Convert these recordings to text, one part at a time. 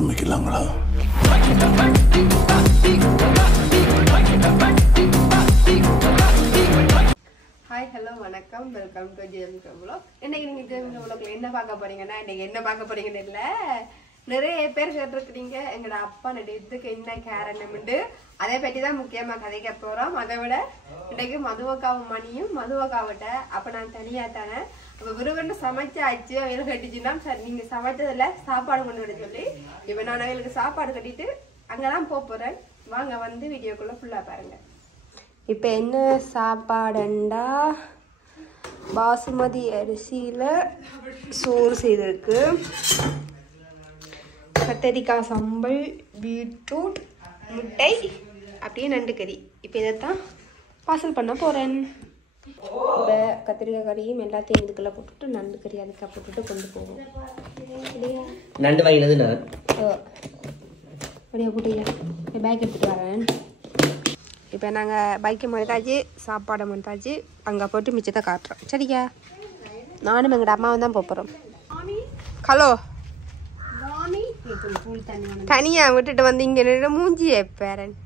ஆரம்பிக்கலாங்களா? Hi hello வணக்கம், welcome to JMK vlog. இன்னைக்கு நீங்க ஜேஎம்கே vlogல என்ன பார்க்க போறீங்கன்னா, இன்னைக்கு என்ன பார்க்க போறீங்கன்னு இல்ல, நிறைய பேர் கேட்டிருக்கிறீங்க எங்கட அப்பா நடிக்கிறதுக்கு என்ன காரணம்னு. அதை பற்றி தான் முக்கியமா கதைக்க போறோம். அதை விட இன்னைக்கு மதுவக்காவும் மணியும் மதுவக்காவிட்ட அப்ப நான் தனியா தானே அப்ப விறுவிறு சமைச்சாச்சு. அவங்களுக்கு கட்டிச்சுன்னா சரி நீங்க சமைச்சதுல சாப்பாடு கொண்டு விட சொல்லி இப்ப நான் அவங்களுக்கு சாப்பாடு கட்டிட்டு அங்கதான் போறேன். வாங்க வந்து வீடியோக்குள்ள ஃபுல்லா பாருங்க. இப்போ என்ன சாப்பாடுண்டா, பாசுமதி அரிசியில் சோறு செய்திருக்கு, கத்தரிக்காய் சம்பல், பீட்ரூட், முட்டை, அப்படியே நண்டு கறி. இப்போ இதைத்தான் பார்சல் பண்ண போகிறேன். இப்போ கத்திரிக்காய் கறியும் எல்லாத்தையும் இதுக்குள்ளே போட்டுட்டு நண்டு கறி அதுக்காக போட்டுட்டு கொண்டு போவோம். நண்டு வாங்கினது நான் அப்படியே போட்டு பேக் எடுத்துகிட்டு வரேன். இப்போ நாங்கள் பைக்கை மறுத்தாச்சு, சாப்பாடை மறுத்தாச்சு, அங்கே போட்டு மிச்சத்தை காட்டுறோம். சரியா? நானும் எங்கள்ட அம்மாவும் தான் போகிறோம். ஹலோ, தனியாக விட்டுட்டு வந்து இங்கே நின்று மூஞ்சி பேரன்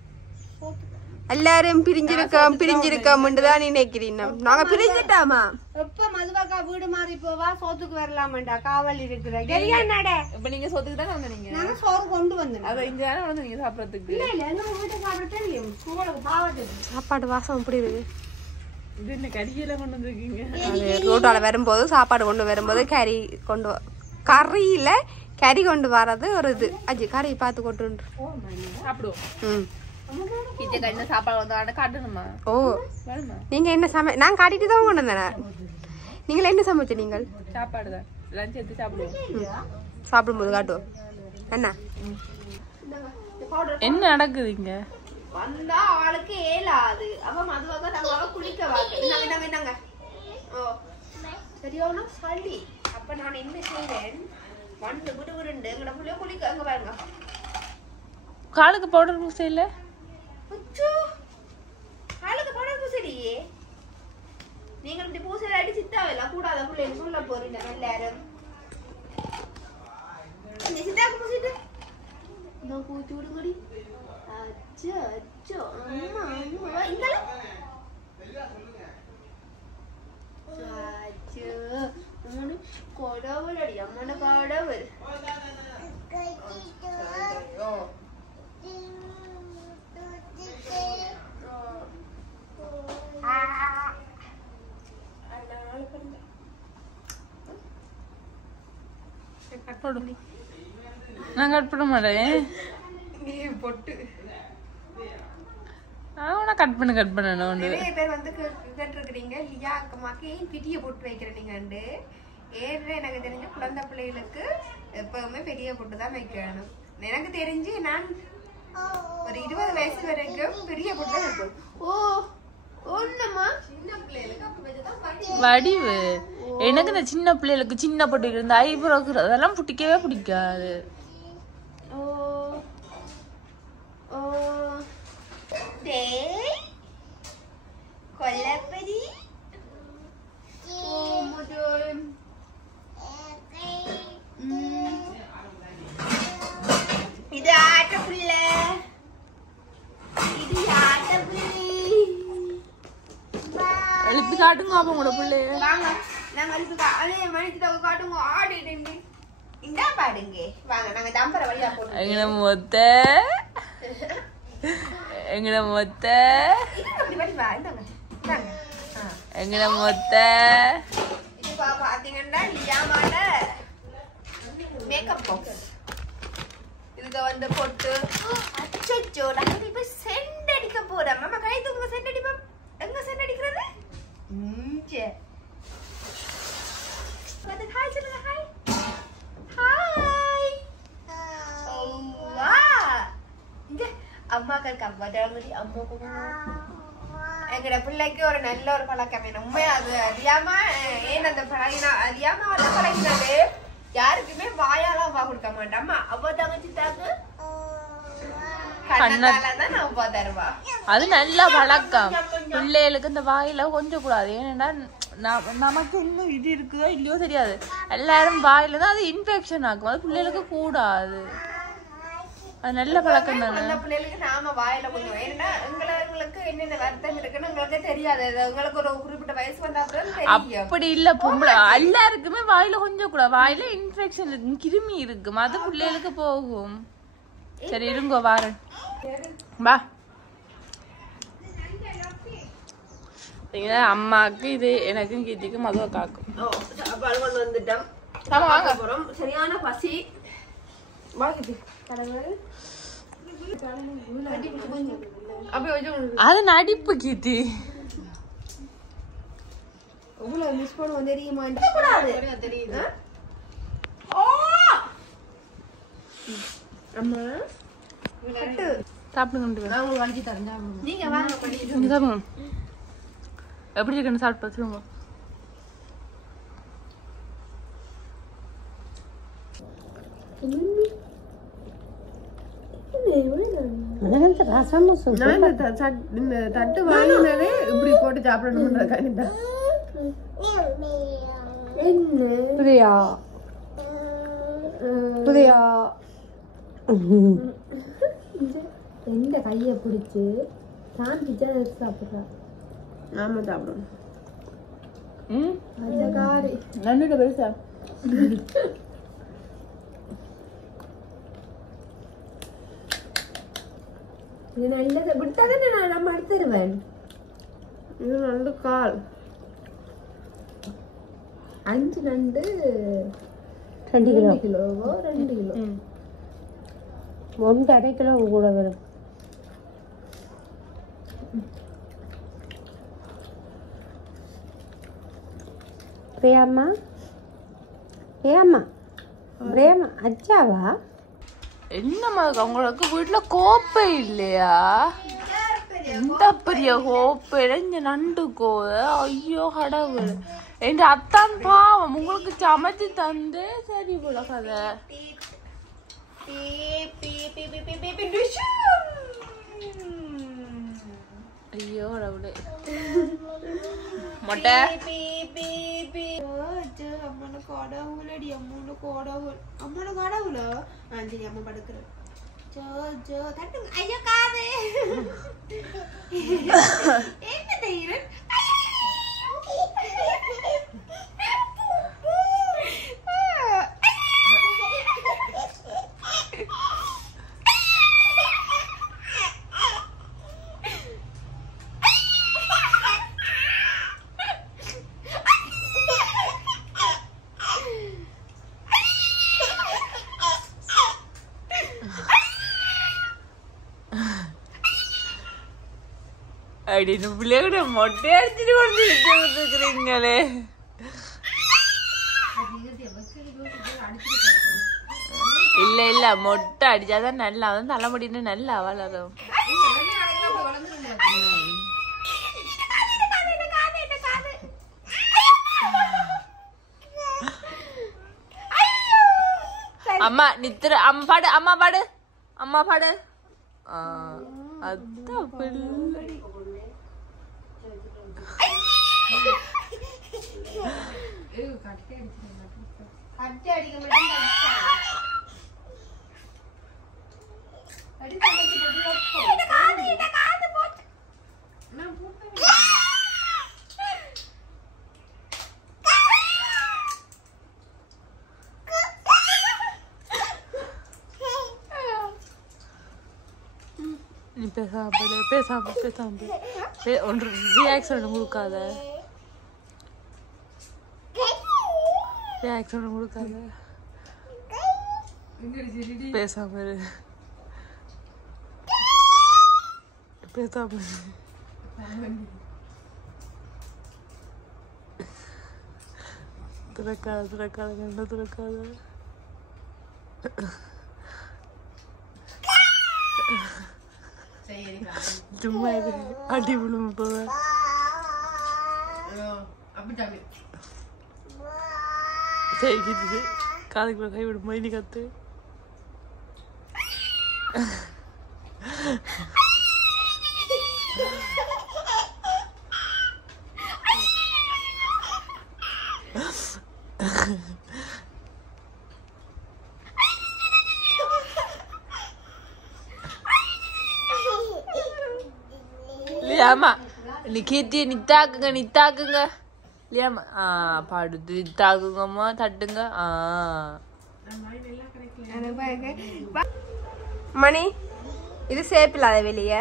எல்லாரும் பிரிஞ்சிருக்கோம்னு தான் நினைக்கிறீங்க. நாங்க பிரிஞ்சிட்டாமா? எப்ப மதுவாக்கா வீடு மாறி போவா, சோத்துக்கு வரலாமாண்டா, காவல் இருக்கிற இப்ப நீங்க சோத்துக்கு தானே வந்தீங்க. நாங்க சோறு கொண்டு வந்தோம். அது இங்க தானே வந்து நீங்க சாப்பிடறதுக்கு சாப்பாடு வாசம் அப்படி இருக்கு. இது என்ன கறியெல்லாம் கொண்டு வந்திருக்கீங்க? ரோட்டால வரும்போது சாப்பாடு கொண்டு வரும்போது கறி கொண்டு கறியில கறி கொண்டு வர்றது ஒரு இது. அஜி கறி பார்த்து கொண்டு சாப்பிடுவோம். ஓ, நீங்க என்ன நான் காட்டிட்டு தான் கொண்டு வந்தேன். நீங்க என்ன சமைச்ச? நீங்கள் சாப்பாடு தான் சாப்பிடும்போது காட்டுவோம். என்ன நடக்குது இங்க? வந்தா அவளுக்கு ஏலாது. அவ மதுவாக நாங்க குளிக்க வாங்க. சரியான சளி. அப்ப நான் என்ன செய்வேன், வந்து விடுவிடுண்டு எங்கட புள்ளைய குளிக்க அங்க பாருங்க. காலுக்கு பவுடர் பூசை இல்ல? காலுக்கு பவுடர் பூசடியே. நீங்கள் இப்படி பூசை அடிச்சு சித்தாவில்ல கூடாத பிள்ளைன்னு சொல்ல போறீங்க எல்லாரும். சித்தாக்கு பூசிட்டு நான் பூச்சி விடுங்கடி. அச்சோ அச்சோ, அம்மா அம்மா இங்கல அச்சோ அம்மனு கடவுள் அடி, அம்மன கடவுள். நான் கட் பண்ண மாட்டேன். கட் பண்ணணும். நிறைய பேர் வந்து கேட்டிருக்கிறீங்க, லியா அக்கமாக்கு ஏன் பிடிய போட்டு வைக்கிறீங்க? எனக்கு தெரிஞ்ச குழந்தை பிள்ளைகளுக்கு எப்பவுமே பெரிய போட்டு தான் வைக்கணும். எனக்கு தெரிஞ்சு நான் ஒரு 20 வயசு வரைக்கும் பெரிய போட்டு தான் இருக்கும். ஓ ஒண்ணுமா சின்ன பிள்ளைகளுக்கு வடிவு. எனக்கு இந்த சின்ன பிள்ளைகளுக்கு சின்ன பொட்டு இருந்த ஐப்ரோக்கு அதெல்லாம் பிடிக்கவே பிடிக்காது. ஓ ஓ டேய் கொல்லப்படி. ஓ முஜோம் இது ஆட்ட புள்ள, இது ஆட்ட புள்ளி. எழுப்பி காட்டுங்க அப்ப உங்களோட பிள்ளைய. வாங்க நாங்க எழுப்பி மணிக்கு காட்டுங்க. ஆடிட்டு இந்தா பாடுங்க. வாங்க நாங்க தம்பர வழியா போட்டு எங்கட மொத்த எங்கட மொத்த எங்கட மொத்த இது பாத்தீங்கன்னா லியாமால மேக்கப் பாக்ஸ். இதுக்கு வந்து போட்டு அச்சோ நாங்க இப்ப சென்ட் அடிக்க போறோம். மாமா கை தூங்க, சென்ட் அடிப்போம். எங்க சென்ட் அடிக்கிறது? வந்து ஹாய் சொல்லுங்க. Hi hi. இங்க அம்மாக்களுக்கு அம்மா மாதிரி அம்மா எங்கட பிள்ளைக்கு ஒரு நல்ல ஒரு பழக்கம் வேணும். உண்மையா அது அறியாம ஏன் அந்த பழகினா அறியாம அந்த பழகினாலே யாருக்குமே வாயால அம்மா கொடுக்க மாட்டாமா. அவ்வா தங்கச்சி தாக்கு அது நல்ல பழக்கம். பிள்ளைகளுக்கு இந்த வாயில கொஞ்சம் கூடாது. ஏன்னா நமக்கு இன்னும் இது இருக்குதோ இல்லையோ தெரியாது. எல்லாரும் வாயில தான் அது இன்ஃபெக்ஷன் ஆகும். அது பிள்ளைகளுக்கு கூடாது. அது நல்ல பழக்கம் தானே. அந்த பிள்ளைகளுக்கு நாம வாயில கொஞ்சம் ஏன்னா எங்களுக்கு என்னென்ன வருத்தம் இருக்குன்னு உங்களுக்கு தெரியாது. உங்களுக்கு ஒரு குறிப்பிட்ட வயசு வந்தா தெரியும். அப்படி இல்ல பொம்பளை எல்லாருக்குமே வாயில கொஞ்சம் கூட வாயில இன்ஃபெக்ஷன் இருக்கு, கிருமி இருக்கும், அது பிள்ளைகளுக்கு போகும். சரி இருங்கோ வாரன் வா. அம்மாக்கு இது எனக்கும் கீர்த்திக்கும் மதுவை காக்கும். வந்துட்டோம். சரியான பசி. அது நடிப்பு கீர்த்தி. மிஸ் பண்ணுவோம் தெரியுமா? தெரியுது. சாப்பிடுங்க. நீங்க வாங்க. எப்படி இருக்குன்னு சாப்பிட்டு வச்சுருங்க. தட்டு வாங்கினாலே இப்படி போட்டு சாப்பிடணும். புரியா புரியா எந்த கைய பிடிச்சு காமிச்சா சாப்பிடுறா. நாம சாப்பிடணும். நன்றிட பெருசா இது நல்லது விட்டாதானே நம்ம எடுத்துருவேன். இது நண்டு கால் 5 நண்டு 2 கிலோ 2 கிலோவோ 2 கிலோ 1.5 கிலோ கூட வரும். பிரேமா ஏமா பிரேமா அச்சாவா? என்னம்மா உங்களுக்கு வீட்டுல கோப்பை இல்லையா? எந்த பெரிய கோப்பையில இங்க நண்டு கோத. ஐயோ கடவுள், என் அத்தான் பாவம் உங்களுக்கு சமைச்சு தந்து சரி போல கதை. ஐயோ கடவுளே. மொட்டை அப்படின்னு பிள்ளையோட மொட்டை அடிச்சுட்டு கொடுத்துருக்கீங்களே. இல்ல இல்ல மொட்டை அடிச்சாதான் நல்லா வந்து தலைமுடின்னு நல்லா வளரும். அம்மா நித்திர அம்மா பாடு அம்மா பாடு அம்மா பாடு. அதான் பிள்ளை நீ பேசாம ஒன்று ரியாக்ஷன் கொடுக்காத. பேசாம திறக்காத கண்ண திறக்காத. சும்மா இது அடி விழும போவேன். சரி காதுக்குள்ள கை விடும் மைனி கத்து. லியாமா நீ கீர்த்தியை நித்தாக்குங்க லியாமா பாடுது நித்தாக்குங்கம்மா தட்டுங்க மணி இது சேப் இல்லாத வெளியே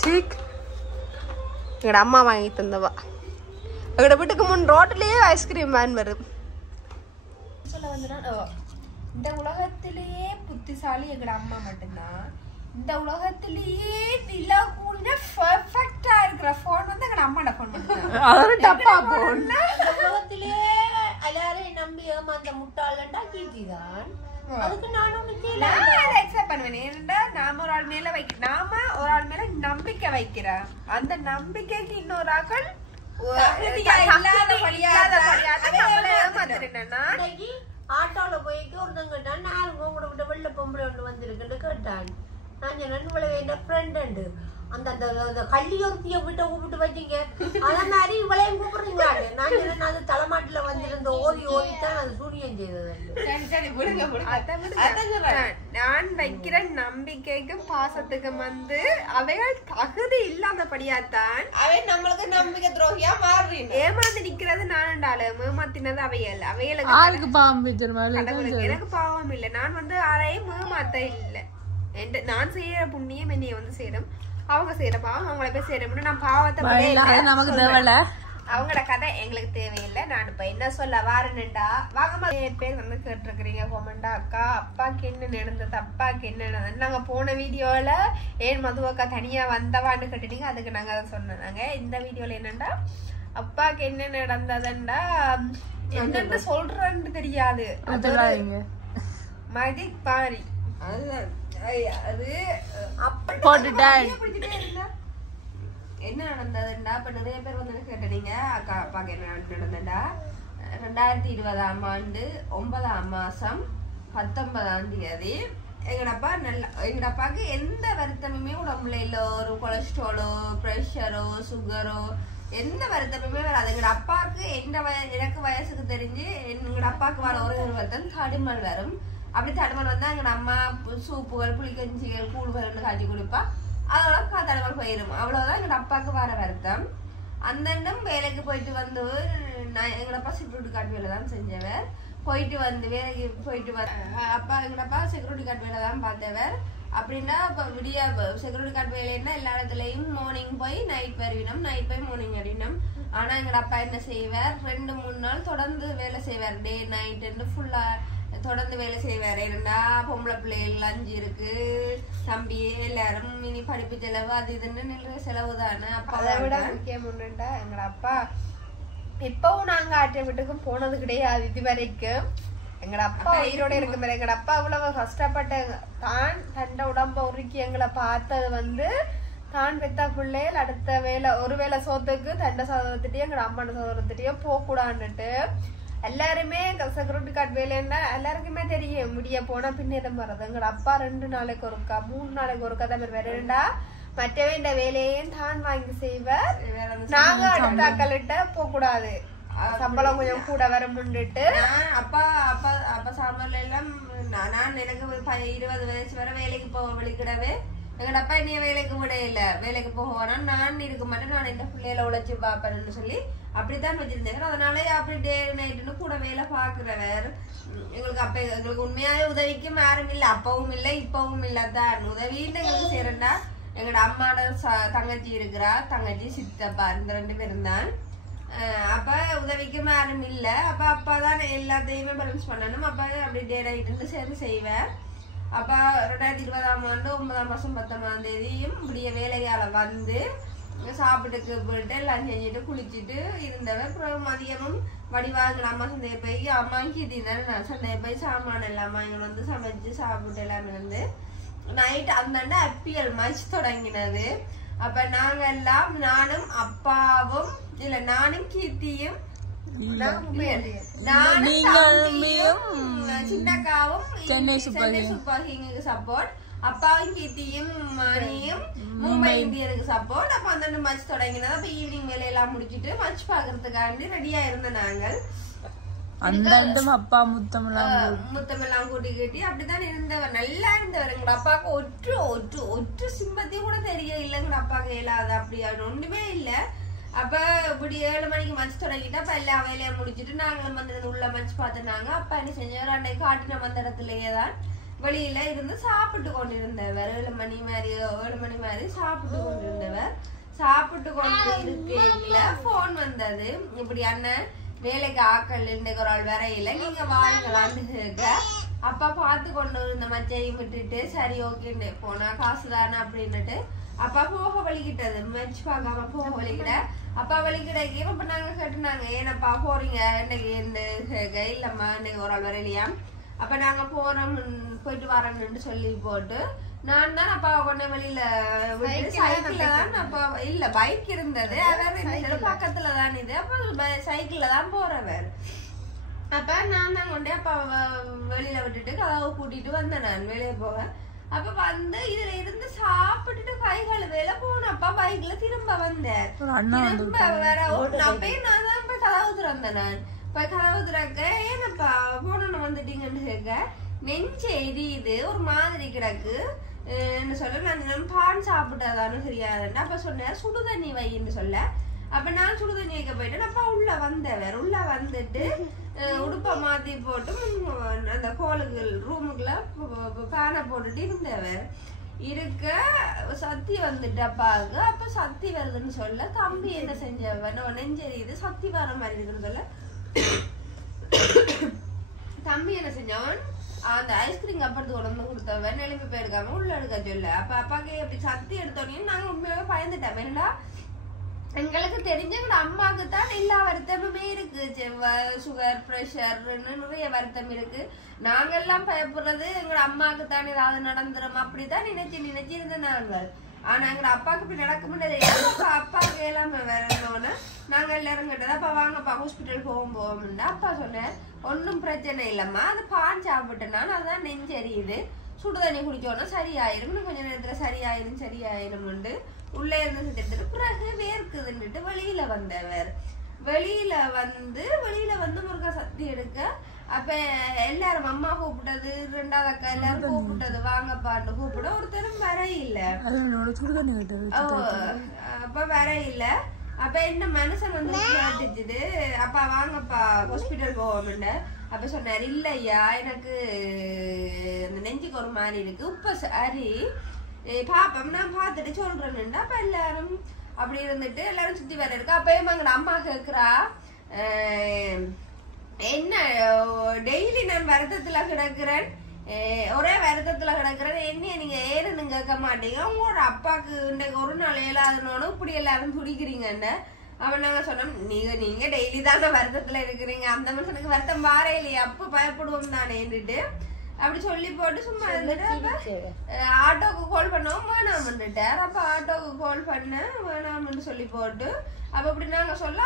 சீக் எங்கட அம்மா வாங்கி தந்தவா எங்கட வீட்டுக்கு முன் ரோட்லயே ஐஸ்கிரீம் வேன் வரும் சொல்ல வந்து இந்த உலகத்திலேயே புத்திசாலி எங்கட அம்மா மட்டும்தான் இந்த உலகத்திலேயே நில கூடிய பெர்ஃபெக்ட்டா இருக்கிற போன் வந்து எங்கட அம்மாட போன் மட்டும்தான் டப்பா போன் உலகத்திலேயே எல்லாரையும் நம்பி ஏமாந்த முட்டாளண்டா கீர்த்திதான் அதுக்கு நானும் அக்செப்ட் பண்ணுவேன் ஏன்னா நாம ஒரு ஆள் மேல நம்பிக்கை வைக்கிறேன் அந்த நம்பிக்கைக்கு இன்னொரு ஆக்கள் ஆட்டோல போயிட்டு ஒருத்தன் கேட்டான் 4 உங்களோட விட்ட வெள்ள பொம்பளை ஒன்று வந்திருக்குன்னு கேட்டான் நான் சொன்னேன் இவ்வளவு என்ன ஃப்ரெண்டு அந்த அந்த கல்லியோர்த்திய விட்ட கூப்பிட்டு வச்சீங்க அதே மாதிரி இவளையும் கூப்பிடுறீங்களா நான் சொன்னேன் அது தலைமாட்டுல வந்திருந்த ஓடித்தான் அது சூனியம் செய்தது நான் வைக்கிற நம்பிக்கைக்கும் பாசத்துக்கும் வந்து அவைகள் தகுதி இல்லாதபடியாத்தான் அவை நம்மளுக்கு நம்பிக்கை துரோகியா மாறுறீங்க ஏமாந்து நிக்கிறது நான்டாலும் ஏமாத்தினது அவைகளுக்கு பாம்பு எனக்கு பாவம் இல்லை நான் வந்து யாரையும் ஏமாத்த இல்லை நான் செய்யற புண்ணியம் என்னைய வந்து சேரும் அவங்க செய்யற பாவம் அவங்கள போய் சேரும் நான் பாவத்தை நமக்கு தேவையில்ல அவங்களோட கதை எங்களுக்கு தேவையில்லை நான் இப்ப என்ன சொல்ல வாரேன்டா வாங்கம்மா பேர் வந்து கேட்டிருக்கிறீங்க கோமண்டா அக்கா அப்பாக்கு என்ன நடந்தது அப்பாக்கு என்ன நடந்தது நாங்க போன வீடியோல ஏன் மதுவக்கா தனியா வந்தவான்னு கேட்டுட்டீங்க அதுக்கு நாங்க அதை சொன்னாங்க இந்த வீடியோல என்னண்டா அப்பாக்கு என்ன நடந்ததுண்டா என்னன்னு சொல்றேன்னு தெரியாது மதிக் பாரி அது என்ன நடந்ததுண்டா இப்ப நிறைய பேர் வந்து கேட்டீங்க அக்கா அப்பாக்கு என்ன நடந்ததுண்டா 2020ஆம் ஆண்டு 9ஆம் மாசம் 19ஆம் தேதி எங்கட அப்பாக்கு எந்த வருத்தமுமே உடம்புல இல்ல ஒரு கொலஸ்ட்ராலோ பிரஷரோ சுகரோ எந்த வருத்தமுமே வராது எங்கட அப்பாக்கு எனக்கு வயசுக்கு தெரிஞ்சு எங்கட அப்பாக்கு வர ஒரு வருத்தம் தடுமல் வரும் அப்படி தடுமல் வந்தா எங்கட அம்மா சூப்புகள் புளிக்கஞ்சிகள் கூழ்கள் காட்டி கொடுப்பா அதோட தடுமல் போயிடும் அவ்வளவுதான் எங்கட அப்பாக்கு வர வருத்தம் அந்தண்டம் வேலைக்கு போயிட்டு வந்து எங்கட அப்பா செக்யூரிட்டி கார்டு வேலை தான் செஞ்சவர் போயிட்டு வந்து வேலைக்கு போயிட்டு அப்பா எங்கட அப்பா செக்யூரிட்டி கார்டு வேலை தான் பார்த்தவர் அப்படின்னா இப்ப விடிய செக்யூரிட்டி கார்டு வேலைன்னா எல்லா இடத்துலயும் மார்னிங் போய் நைட் வருவினோம் நைட் போய் மார்னிங் வருவினோம் ஆனா எங்கட அப்பா என்ன செய்வார் 2-3 நாள் தொடர்ந்து வேலை செய்வார் டே நைட் ஃபுல்லா தொடர்ந்து வேலை செய்வாரு ஏன்னா பொம்பளை பிள்ளைகள் 5 இருக்கு தம்பி எல்லாரும் இனி படிப்பு செலவு அது இதுன்னு நிறைய செலவு தானே அதை விட முக்கியம் ஒண்ணுண்டா எங்கட அப்பா இப்பவும் நாங்க ஆட்டிய வீட்டுக்கும் போனது கிடையாது இது வரைக்கும் எங்கட அப்பா உயிரோட இருக்கு மாதிரி எங்கட அப்பா அவ்வளவு கஷ்டப்பட்ட தான் தண்ட உடம்ப உருக்கி எங்களை பார்த்தது வந்து தான் பெத்த பிள்ளைகள் அடுத்த வேலை ஒரு வேலை சோத்துக்கு தண்ட சோதரத்திட்டயும் எங்கட அம்மான சோதரத்திட்டயும் போக கூடாதுன்னுட்டு எல்லாருமே செக்யூரிட்டி கார்டு வேலைன்னா எல்லாருக்குமே தெரியும் முடிய போனா பின்னேதம் வர்றது எங்கட அப்பா 2 நாளைக்கு ஒருக்கா 3 நாளைக்கு ஒருக்கா தான் வேறா மற்ற வேண்ட வேலையும் தான் வாங்கி செய்வார் நாங்க அடுத்த அக்கள்கிட்ட போக கூடாது சம்பளம் கொஞ்சம் கூட வர முன்னிட்டு அப்பா அப்பா அப்பா சாம்பார்ல எல்லாம் நான் எனக்கு 20 வயசு வரை வேலைக்கு போக வலிக்கிடவே எங்கட அப்பா என்னைய வேலைக்கு விட இல்ல வேலைக்கு போவானா நான் இருக்க மாட்டேன் நான் இந்த பிள்ளையில உழைச்சு பாப்பேன்னு சொல்லி அப்படித்தான் வச்சிருந்தேன் அதனால அப்படி டே நைட்டுன்னு கூட வேலை பாக்குறவர் எங்களுக்கு அப்ப எங்களுக்கு உண்மையாவே உதவிக்கும் யாரும் இல்ல அப்பவும் இல்ல இப்பவும் இல்லதான் உதவின்னு எங்களுக்கு செய்யறா எங்கட அம்மாட தங்கச்சி இருக்கிறா தங்கச்சி சித்தப்பா இந்த 2 பேரும் தான் அப்ப உதவிக்கும் யாரும் இல்ல அப்ப அப்பாதான் எல்லாத்தையுமே பேலன்ஸ் பண்ணணும் அப்ப அப்படி டே நைட்டுன்னு சேர்ந்து செய்வேன் அப்ப 2020ஆம் ஆண்டு 9ஆம் மாசம் 10ஆம் தேதியும் இப்படிய வேலையால வந்து சாப்பிட்டுக்கு போயிட்டு எல்லாம் செஞ்சுட்டு குளிச்சுட்டு இருந்தவன் அப்புறம் மதியமும் வடிவாங்க அம்மா சந்தையை போய் அம்மாக்கு இதுதான் சந்தையை போய் சாமான எல்லாம் வாங்கி வந்து சமைச்சு சாப்பிட்டு எல்லாமே வந்து நைட் அந்த அப்பியல் மேட்ச் தொடங்கினது அப்ப நாங்க எல்லாம் நானும் அப்பாவும் இல்ல நானும் கீர்த்தியும் சின்னக்காவும் சென்னை சூப்பர் கிங்க்கு சப்போர்ட் அப்பாவும் கீர்த்தியும் மணியும் மும்பை இந்தியனுக்கு சப்போர்ட் அப்ப அந்த மேட்ச் தொடங்கினது அப்ப ஈவினிங் வேலையெல்லாம் முடிச்சுட்டு மேட்ச் பாக்குறதுக்காண்டி ரெடியா இருந்த நாங்கள் அந்த அப்பா முத்தமெல்லாம் கூட்டி கட்டி அப்படித்தான் இருந்தவர். நல்லா இருந்தவர். எங்க அப்பாவுக்கு ஒற்று சிம்பத்தி கூட தெரிய இல்ல. எங்க அப்பாவுக்கு இயலாது அப்படி ஒண்ணுமே இல்ல. அப்ப இப்படி 7 மணிக்கு மச்சு தொடங்கிட்டு அப்ப எல்லா வேலையை முடிச்சுட்டு நாங்களும் வந்து உள்ள மச்சு பார்த்துனாங்க. அப்பா என்ன செஞ்சாரு, அன்னைக்கு காட்டின வந்த இடத்துலயேதான் வெளியில இருந்து சாப்பிட்டு கொண்டிருந்தவர். 7 மணி மாதிரி சாப்பிட்டு கொண்டிருந்தவர். சாப்பிட்டு கொண்டு இருக்கையில போன் வந்தது. இப்படி அண்ணன் வேலைக்கு ஆக்கள் இன்னைக்கு ஒரு ஆள் வரையில, நீங்க வாங்கலான்னு கேட்க அப்பா பார்த்து கொண்டு இருந்த மச்சையும் விட்டுட்டு சரி ஓகேன்னு போனா காசு தானே அப்படின்னுட்டு அப்பா போக வலிக்கிட்டது. மச்சு பார்க்காம போக வலிக்கிட அப்பா வலிக்கிடக்கே அப்ப நாங்க கேட்டுனாங்க, ஏனப்பா போறீங்க இன்னைக்கு? இல்லம்மா இன்னைக்கு ஒரு ஆள் வரையிலையா. அப்ப நாங்க போயிட்டு வரோம்னு சொல்லி போட்டு நான் தான் அப்பாவை கொண்ட வெளியில சைக்கிள்ல தான் அப்பா இல்ல பைக் இருந்தது. அவர் பக்கத்துலதான் இது. அப்ப சைக்கிள்ல தான் போறவர். அப்ப நான் தான் கொண்டே அப்பா வெளியில விட்டுட்டு கதவை கூட்டிட்டு வந்தேன் நான் வெளியே போக. அப்ப வந்து இதுல இருந்து சாப்பிட்டுட்டு கைகால வேலை போன அப்பா பைக்ல திரும்ப வந்தேன். திரும்ப வேற அப்பயும் நான் தான் போய் கதவு திறந்தேன். நான் போய் கதவு திறக்க ஏனப்பா போன வந்துட்டீங்கன்னு கேட்க நெஞ்சு எரியுது ஒரு மாதிரி கிடக்கு என்ன சொல்ல. நான் பான் சாப்பிட்டதானு தெரியாதுன்னு அப்ப சொன்னார் சுடுதண்ணி வைன்னு சொல்ல. அப்ப நான் சுடுதண்ணி வைக்க போயிட்டேன். அப்பா உள்ள வந்தவர். உள்ள வந்துட்டு உடுப்ப மாத்தி போட்டு அந்த கோலுக்கு ரூமுக்குள்ள பேனை போட்டுட்டு இருந்தவர் இருக்க சத்தி வந்துட்டு அப்பாவுக்கு. அப்ப சத்தி வருதுன்னு சொல்ல தம்பி என்ன செஞ்சவன் நெஞ்செரியுது சத்தி வர மாதிரி இருக்குன்னு சொல்ல தம்பி என்ன செஞ்சவன் அந்த ஐஸ்கிரீம் கப்படுத்து உடம்பு கொடுத்தவன் எழுப்பி போயிருக்காம உள்ள எடுக்க சொல்ல. அப்ப அப்பாக்கு அப்படி சத்தி எடுத்தோன்னே நாங்க உண்மையாவே பயந்துட்டோம். என்னடா எங்களுக்கு தெரிஞ்சவங்க அம்மாவுக்கு தான் எல்லா வருத்தமுமே இருக்கு. சுகர் பிரஷர்ன்னு நிறைய வருத்தம் இருக்கு. நாங்கெல்லாம் பயப்படுறது எங்களோட அம்மாவுக்கு தான் ஏதாவது நடந்துரும் அப்படித்தான் நினைச்சு இருந்த நாங்கள். ஆனா எங்க அப்பாவுக்கு இப்படி நடக்க முடியாது. அப்பாவுக்கு எல்லாமே வரணும்னா நாங்க எல்லாரும் கேட்டது அப்பா வாங்கப்பா ஹாஸ்பிட்டல் போவோம்னா அப்பா சொன்னார் ஒன்னும் பிரச்சனை இல்லம்மா, அது பான் சாப்பிட்டேன்னா அதுதான் நெஞ்செரியுது, சுடுதண்ணி குடிச்சோன்னா சரியாயிரும், கொஞ்ச நேரத்துல சரியாயிரும் உள்ளே இருந்து செஞ்சுட்டு பிறகு வேர்க்குதுன்னுட்டு வெளியில வந்தவர். வெளியில வந்து முருகா சக்தி எடுக்க அப்ப எல்லாரும் அம்மா கூப்பிட்டது 2வது அக்கா எல்லாரும் கூப்பிட்டது வாங்கப்பான்னு கூப்பிட ஒருத்தரும் வர இல்ல. அப்ப வர இல்ல. அப்ப என்ன மனுஷன் வந்து கேட்டுச்சுது அப்பா வாங்கப்பா ஹாஸ்பிட்டல் போவோம்னு. அப்ப சொன்னாரு இல்லையா எனக்கு அந்த நெஞ்சுக்கு ஒரு மாதிரி இருக்கு இப்ப சரி பாப்பம் நான் பாத்துட்டு சொல்றேன்னு. அப்ப எல்லாரும் அப்படி இருந்துட்டு எல்லாரும் சுத்தி வர இருக்கு. அப்பயும் அங்க அம்மா கேக்குறா என்ன டெய்லி நான் வருத்தத்துல கிடக்குறேன், ஒரே வருத்தத்துல கிடக்குறேன், என்ன நீங்க ஏன்னு கேட்க மாட்டீங்க, உங்களோட அப்பாக்கு இன்னைக்கு ஒரு நாள் ஏழாதுன்னு இப்படி எல்லாரும் துடிக்கிறீங்கன்னு. அவன் நாங்க சொன்னோம் நீங்க டெய்லி தானே வருத்தத்துல இருக்கிறீங்க, அந்த மனுஷனுக்கு வருத்தம் வாரே இல்லையா அப்ப பயப்படுவோம் தானேன்னுட்டு அப்படி சொல்லி போட்டு சும்மா இருந்துட்டு ஆட்டோக்கு கால் பண்ணவும் வேணாமன்னுட்டார். அப்ப ஆட்டோக்கு கால் பண்ண வேணாம்னு சொல்லி போட்டு அப்ப இப்படி நாங்க சொல்ல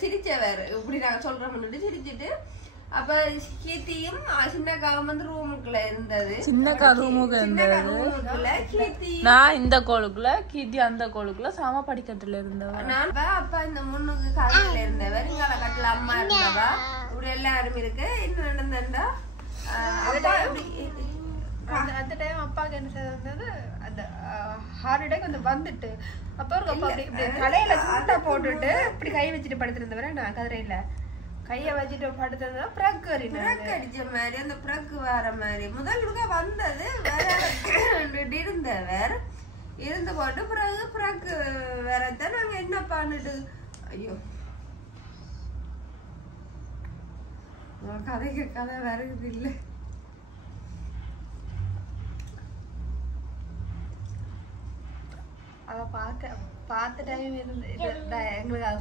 சிரிச்சவர் இப்படி நாங்க சொல்றோம்னு சிரிச்சுட்டு அப்ப கீர்த்தியும் சின்னக்காவும் வந்து ரூமுக்குள்ள இருந்தது. சின்னக்கா ரூமுக்குள்ள கீர்த்தி நான் இந்த கோளுக்குள்ள கீர்த்தி அந்த கோளுக்குள்ள சாம படிக்கட்டுல இருந்தவர். நான் அப்ப இந்த முன்னுக்கு கடையில இருந்தவர் இங்கால கட்டுல அம்மா இருந்தவா இப்படி எல்லாரும் இருக்கு. என்ன நடந்தா அந்த டைம் அப்பாவுக்கு என்ன செய்தது அந்த ஹார்ட் அட்டாக் வந்து வந்துட்டு அப்ப அப்படி தலையில சூட்டா போட்டுட்டு இப்படி கை வச்சுட்டு படுத்திருந்தவரை நான் கதிரையில கைய வச்சுட்டு படுத்தது பிரக் அடிச்ச மாதிரி அந்த பிரக் வர மாதிரி முதல் வந்தது இருந்தவர் இருந்து போட்டு பிறகு பிரக் வரத நாங்க என்ன பண்ணிட்டு ஐயோ கதை வருது இல்ல. அவ பார்த்த டைம் எங்களுக்கு அதை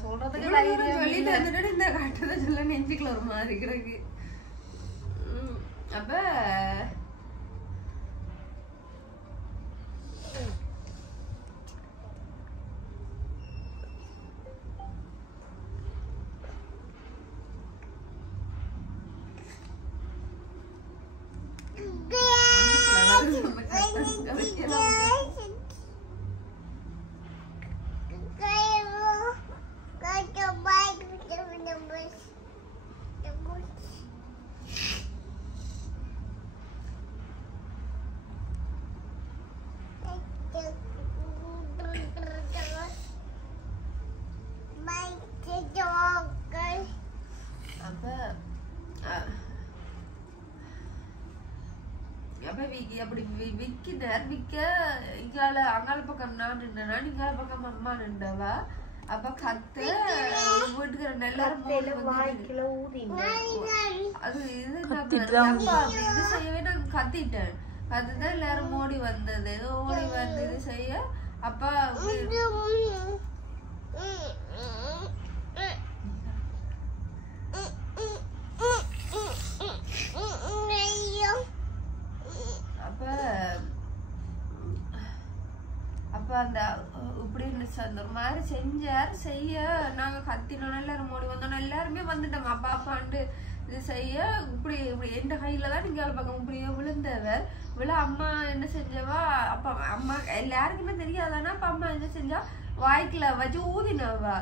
சொல்றதுக்கு சொல்லிட்டு வந்துட்டு இந்த கட்டதை சொல்ல நெஞ்சுக்குள்ள ஒரு மாதிரி கிடக்கு. அப்ப அப்ப அப்படி விக்கினார் விக்க இங்கால அங்கால பக்கம் நான் நின்னா இங்கால பக்கம் அம்மா நின்றவா அப்ப கத்து வீட்டுக்கு எல்லாரும் அது இது இது செய்யவே நான் கத்திட்டேன். அதுதான் எல்லாரும் ஓடி வந்தது. ஓடி வந்து இது செய்ய அப்பா அப்ப அந்த இப்படின்னு ஒரு மாதிரி செஞ்சார். செய்ய நாங்க கத்தினோம், எல்லாரும் ஓடி வந்தோம், எல்லாருமே வந்துட்டோம். அப்பா அப்பாண்டு இது செய்ய இப்படி இப்படி எந்த கையில தான் நீங்க பக்கம் இப்படியோ விழுந்தவர் விழ அம்மா என்ன செஞ்சவா அப்பா அம்மா எல்லாருக்குமே தெரியாதானா. அப்ப அம்மா என்ன செஞ்சா வாய்க்குல வச்சு ஊதினவா.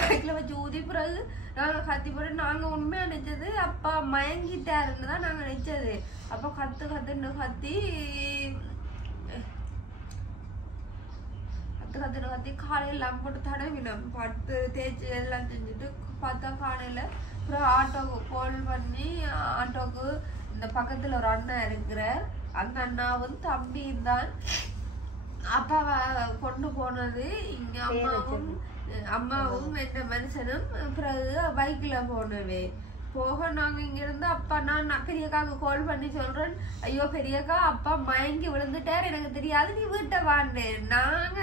வாய்க்குல வச்சு ஊதி பிறகு நாங்க கத்தி போட்டு நாங்க உண்மையா நினைச்சது அப்பா மயங்கிட்டாருன்னு தான் நாங்க நினைச்சது. அப்ப கத்துன்னு கத்தி கத்தி காலையெல்லாம் போட்டு தடவினோம். பட்டு தேய்ச்சி எல்லாம் செஞ்சுட்டு பார்த்தா காலையில அப்புறம் ஆட்டோக்கு கால் பண்ணி ஆட்டோக்கு இந்த பக்கத்துல ஒரு அண்ணா இருக்கிறார். அந்த அண்ணா வந்து தம்பி தான் அப்பாவை கொண்டு போனது. இங்க அம்மாவும் எந்த மனுஷனும் பிறகு பைக்ல போனவே போக நாங்க இங்க இருந்து அப்பா நான் பெரியக்காக்கு கால் பண்ணி சொல்றேன், ஐயோ பெரியக்கா அப்பா மயங்கி விழுந்துட்டாரு, எனக்கு தெரியாது, நீ வீட்டை வாண்டு. நாங்க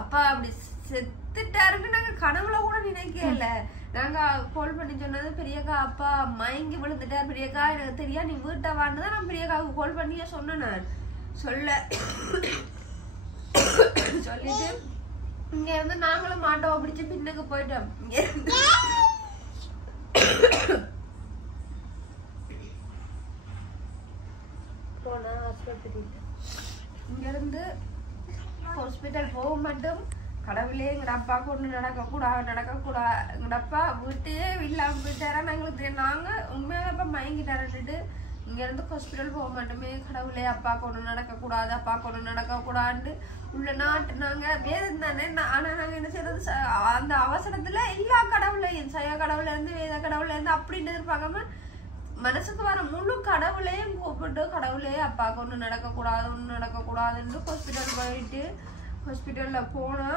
அப்பா அப்படி செத்துட்டாருன்னு நாங்க கனவுல கூட நினைக்கல. நாங்க கால் பண்ணி சொன்னது, பெரியக்கா அப்பா மயங்கி விழுந்துட்டாரு பெரியக்கா, எனக்கு தெரியாது, நீ வீட்டை வாண்டுதான் நான் பெரியக்காவுக்கு கால் பண்ணியே சொன்னேன். நான் சொல்லிட்டு இங்க இருந்து நாங்களும் மாட்டோம் பிடிச்சு பின்னுக்கு போயிட்டோம். இங்க இருந்து இங்க இருந்து ஹாஸ்பிட்டல் போக மாட்டோம். கடவுளே எங்கட அப்பாவுக்கு ஒண்ணு நடக்கக்கூடாது. எங்கட அப்பா வீட்டையே இல்லாம போயிட்டாரா எங்களுக்கு நாங்க உண்மையாக அப்பா மயங்கிட்டாருட்டு இங்க இருந்து ஹாஸ்பிட்டல் போக மாட்டோமே. கடவுளே அப்பாவுக்கு ஒண்ணு நடக்கக்கூடாதுன்னு உள்ள நாட்டுனாங்க. வேதம் தானே. ஆனா நாங்க என்ன செய்யறது, அந்த அவசரத்துல எல்லா கடவுளையும் சைவ கடவுள்ல இருந்து வேத கடவுள்ல இருந்து அப்படின்னு எதிர்பார்க்காம மனசுக்கு வர முழு கடவுளையும் கூப்பிட்டு, கடவுளே அப்பாவுக்கு ஒண்ணு நடக்கக்கூடாதுன்னு ஹாஸ்பிட்டல் போயிட்டு ஹாஸ்பிட்டல்ல போனா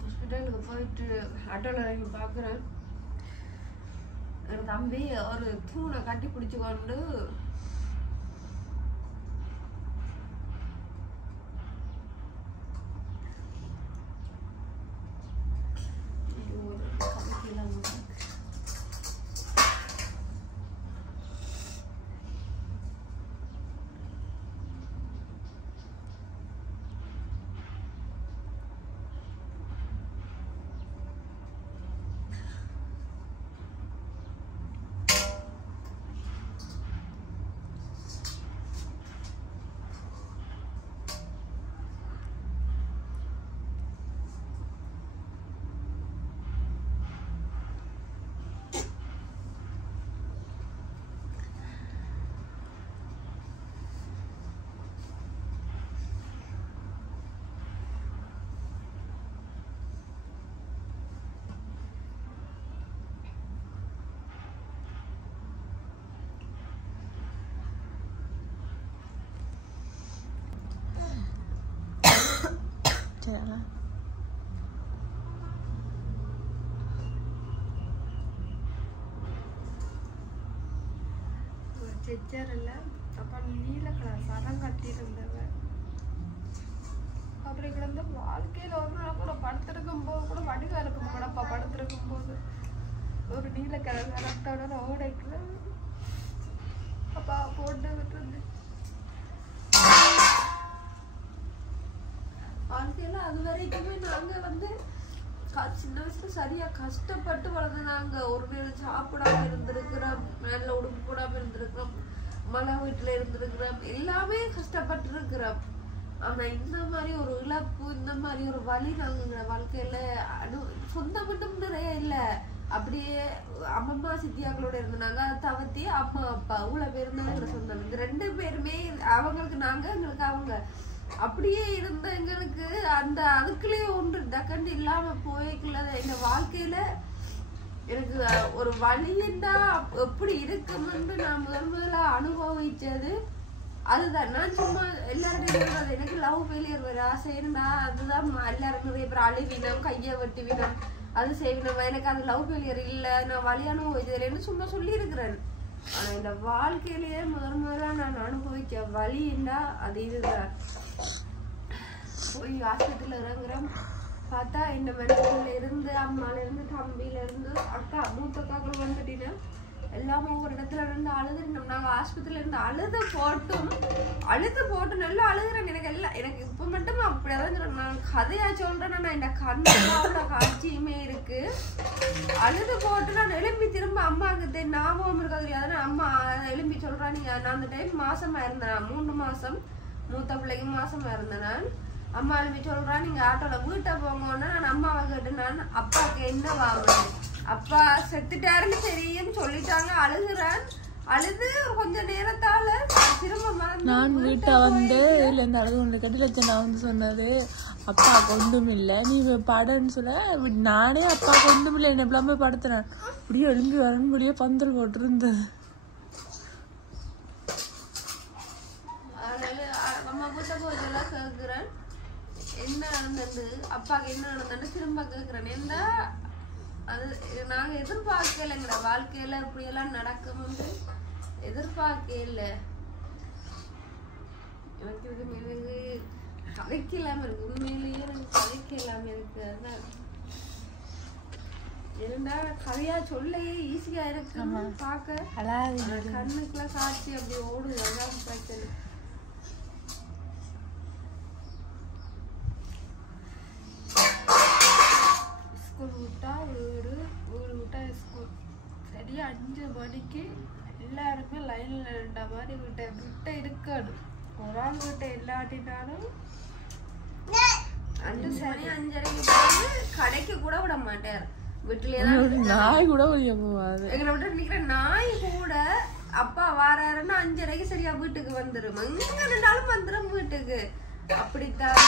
ஹாஸ்பிட்டலுக்கு போயிட்டு ஆட்டோல இறங்கி பாக்குறேன். என் தம்பி ஒரு தூணை கட்டி பிடிச்சு கொண்டு செச்சரில் அப்போ நீல கலர் சரம் கட்டியிருந்தவன். அப்படி கிடந்த வாழ்க்கையில் ஒரு நாள் கூட படுத்திருக்கும் போது கூட வடிவா இருக்கும் கூடப்பா. படுத்திருக்கும் போது ஒரு நீல கலர் சரத்தோட ஓடைக்குள்ள அப்பா போட்டு விட்டுருந்து வாழ்க்கையில அது வரைக்குமே நாங்க வந்து சின்ன வயசுல சரியா கஷ்டப்பட்டு வளர்ந்துனாங்க. ஒரு நேரம் சாப்பிடாம இருந்திருக்கிறோம், நல்ல உடுப்பு போடாம இருந்திருக்கிறோம், மழை வீட்டுல இருந்திருக்கிறோம், எல்லாமே கஷ்டப்பட்டு இருக்கிறோம். ஆனா இந்த மாதிரி ஒரு இழப்பு, இந்த மாதிரி ஒரு வலி நாங்க வாழ்க்கையில சொந்த மட்டும் நிறைய இல்ல, அப்படியே அம்மம்மா சித்தியாக்களோட இருந்தாங்க. அதை தவிர்த்தி அம்மா அப்பா இவ்வளவு பேர் இருந்தாங்க சொன்னாங்க. இந்த 2 பேருமே அவங்களுக்கு நாங்க, எங்களுக்கு அவங்க, அப்படியே இருந்த எங்களுக்கு அந்த அதுக்குள்ளேயே ஒன்று டக்கண்டு இல்லாம போய்க்குள்ள எங்க வாழ்க்கையில எனக்கு ஒரு வலின்னா எப்படி இருக்குமென்று நான் முதல்ல அனுபவிச்சது அதுதான். நான் சும்மா எல்லாரும் எனக்கு லவ் ஃபெயிலியர் வர ஆசைன்னா அதுதான் எல்லாரும் நிறைய பேர் அழுவினம், கையை வெட்டுவினம், அது செய்வினம். எனக்கு அது லவ் ஃபெயிலியர் இல்லை, நான் வலி அனுபவிச்சதுன்னு சும்மா சொல்லி இருக்கிறேன். ஆனா இந்த வாழ்க்கையிலேயே முதல்ல நான் அனுபவிச்ச வலின்னா அது இதுதான். போய் ஹாஸ்பிட்டல் இறங்குறோம், பார்த்தா இந்த மனசுல இருந்து அம்மால இருந்து தம்பியில இருந்து அக்கா மூத்த அக்காக்கள் வந்துட்டீங்கன்னா எல்லாமே ஒரு இடத்துல இருந்து அழுதுட்டோம். நாங்க ஆஸ்பத்திரியில இருந்து அழுது போட்டு நல்லா அழுகுறேன். எனக்கு எல்லாம் எனக்கு இப்ப மட்டும் அப்படியாதான் நான் கதையா சொல்றேன்னா நான் இந்த கண்ணோட காட்சியுமே இருக்கு. அழுது போட்டு நான் எழும்பி திரும்ப அம்மாவுக்கு ஞாபகம் இருக்காது தெரியாதுன்னு அம்மா எழும்பி சொல்றான். நான் அந்த டைம் மாசமா இருந்தேன், 3 மாசம் மூத்த பிள்ளைக்கு மாசமா இருந்தேன். நான் அம்மா எழுப்பி சொல்றான், நீங்க ஆட்டோல வீட்டை போங்கன்னா நான் அம்மாவை கேட்டு நான் அப்பாவுக்கு என்ன வாங்கணும், அப்பா செத்துட்டாருன்னு தெரியும் சொல்லிட்டாங்க. அழுகுறான். அழுது கொஞ்ச நேரத்தால திரும்ப நான் வீட்டை வந்து இல்ல இந்த அழுது கொண்டு கட்டில நான் வந்து சொன்னது அப்பா ஒன்றும் இல்லை நீ படன்னு சொல்ல, நானே அப்பா ஒன்றும் இல்லை என்ன எப்பலாமே படுத்துறேன். இப்படியே எழும்பி வரணும்படியே பந்தல் போட்டிருந்தது. அம்மா வீட்டை போயெல்லாம் கேட்கிறேன் என்ன நடந்தது, அப்பாவுக்கு என்ன நடந்தது திரும்ப கேட்கிறேன். என்ன அது நாங்க எதிர்பார்க்கலைங்கிற வாழ்க்கையில இப்படி எல்லாம் நடக்கும்னு எதிர்பார்க்க இல்லை. எனக்கு இதுக்கு கதைக்க இல்லாம இருக்கு, உண்மையிலேயே எனக்கு கதைக்க இல்லாம இருக்கு. அதான் இருந்தா கதையா சொல்லையே ஈஸியா இருக்கு பார்க்க, கண்ணுக்குள்ள காட்சி அப்படி ஓடுது. அதான் பிரச்சனை. ஸ்கூல் விட்டா வீடு, வீடு விட்டா ஸ்கூல். சரியா 5 மணிக்கு எல்லாருமே லைன்ல இருந்த மாதிரி விட்ட இருக்கணும். ஒரு ஆள் விட்ட இல்லாட்டினாலும் 5 மணி 5:30 கடைக்கு கூட விட மாட்டார். வீட்டுலயேதான் நாய் கூட போவாது. எங்களை விட்டு நிக்கிற நாய் கூட அப்பா வாராருன்னா 5:30 சரியா வீட்டுக்கு வந்துரும். எங்க நின்றாலும் வந்துடும் வீட்டுக்கு. அப்படித்தான்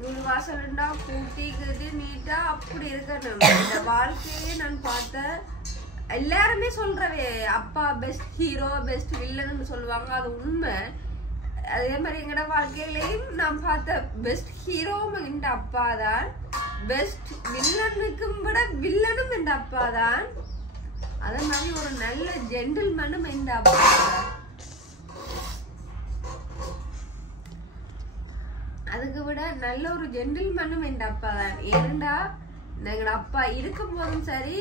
வீடு வாசல் இருந்தா கூட்டிக்கிட்டு நீட்டா அப்படி இருக்கணும். இந்த வாழ்க்கையே நான் பார்த்தேன். எல்லாருமே சொல்றவே அப்பா பெஸ்ட் ஹீரோ பெஸ்ட் வில்லன்னு சொல்லுவாங்க, அது உண்மை. அதே மாதிரி எங்கட வாழ்க்கையிலையும் நான் பார்த்த பெஸ்ட் ஹீரோவும் இந்த அப்பா தான், பெஸ்ட் வில்லனுக்கும் விட வில்லனும் இந்த அப்பா தான். அதே மாதிரி ஒரு நல்ல ஜென்டில்மேனும் இந்த அப்பா தான். அதுக்கு விட நல்ல ஒரு ஜென்டில்மேனும் என் அப்பா தான். ஏன்டா எங்களோட அப்பா இருக்கும் போதும் சரி,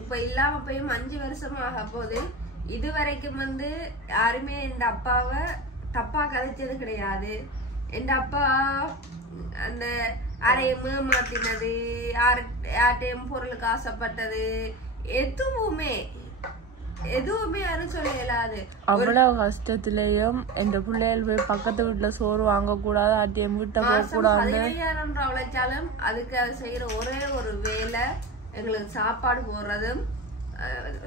இப்ப இல்லாம போயும் 5 வருஷம் ஆக போகுது, இது வரைக்கும் வந்து யாருமே என் அப்பாவை தப்பா கதைச்சது கிடையாது. என் அப்பா அந்த யாரையும் ஏமாத்தினது, யார்ட்டையும் பொருளுக்கு ஆசைப்பட்டது எதுவுமே யாரும் சொல்ல இயலாது. அவ்வளவு கஷ்டத்திலயும் எந்த பிள்ளைகள் பக்கத்து வீட்டுல சோறு வாங்க கூடாது, ஆட்டியம் வீட்டை போக கூடாது. 15,000 உழைச்சாலும் அதுக்கு அது செய்யற ஒரே ஒரு வேலை எங்களுக்கு சாப்பாடு போடுறதும்,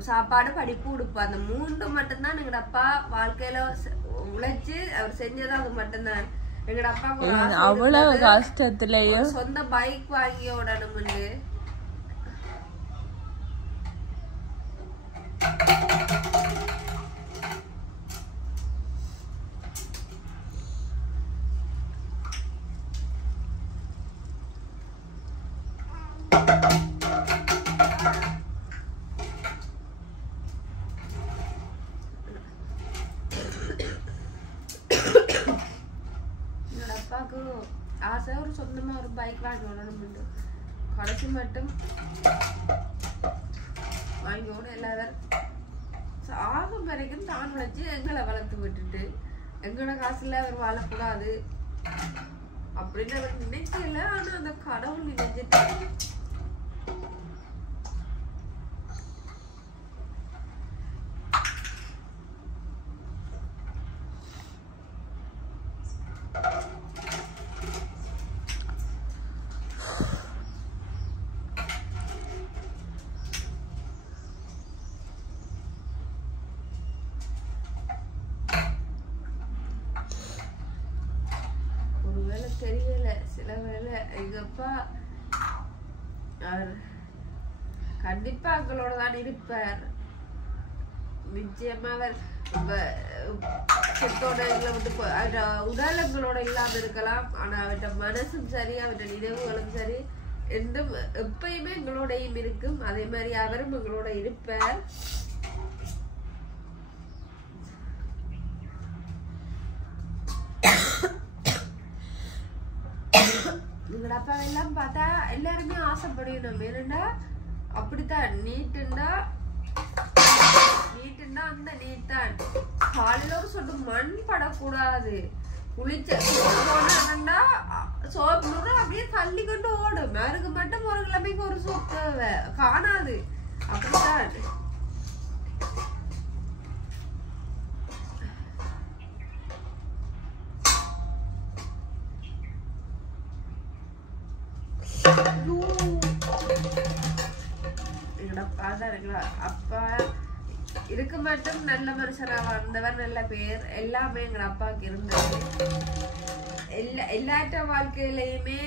சாப்பாடு படிப்பு உடுப்பு, அந்த 3 மட்டும்தான் எங்கட அப்பா வாழ்க்கையில உழைச்சு அவர் செஞ்சது. அது மட்டும்தான் எங்கட அப்பா அவ்வளவு கஷ்டத்திலயும் சொந்த பைக் வாங்கி ஓடணும்னு. என்னோட அப்பாவுக்கு ஆசை ஒரு சொந்தமா ஒரு பைக் வாங்கி ஓடணும். கடைசி மட்டும் வாங்கி ஓட எல்லாரும் சாகும் வரைக்கும் தான் உழைச்சு எங்களை வளர்த்து விட்டுட்டு எங்களோட காசுல அவர் வாழக்கூடாது அப்படின்னு அவர் நினைக்கல. ஆனா அந்த கடவுள் நினைச்சிட்டு தெரியல சில வேலை எங்க அப்பா அவர் கண்டிப்பா எங்களோட தான் இருப்பார். நிச்சயமா அவர் செத்தோட உடல் எங்களோட இல்லாம இருக்கலாம். ஆனா அவர்கிட்ட மனசும் சரி அவர்கிட்ட நினைவுகளும் சரி என்றும் எப்பயுமே எங்களோடையும் இருக்கும். அதே மாதிரி அவரும் எங்களோட இருப்பார். எங்களோட அப்பா எல்லாம் பார்த்தா எல்லாருமே ஆசைப்படணும். ஏன்னா அப்படித்தான் நீட்டுண்டா அந்த நீட் தான். காலையில ஒரு சொட்டு மண் படக்கூடாது. குளிச்சா சோப்பு அப்படியே தள்ளி கொண்டு ஓடும். மருக்கு மட்டும் ஒரு கிழமைக்கு ஒரு சோப்பு தேவை காணாது. அப்படித்தான் அப்பா இருக்க மட்டும் நல்ல மனுஷனா வாழ்ந்தவர், நல்ல பேர் எல்லாமே எங்க அப்பாவுக்கு இருந்தது. எல்லாற்ற வாழ்க்கையிலயுமே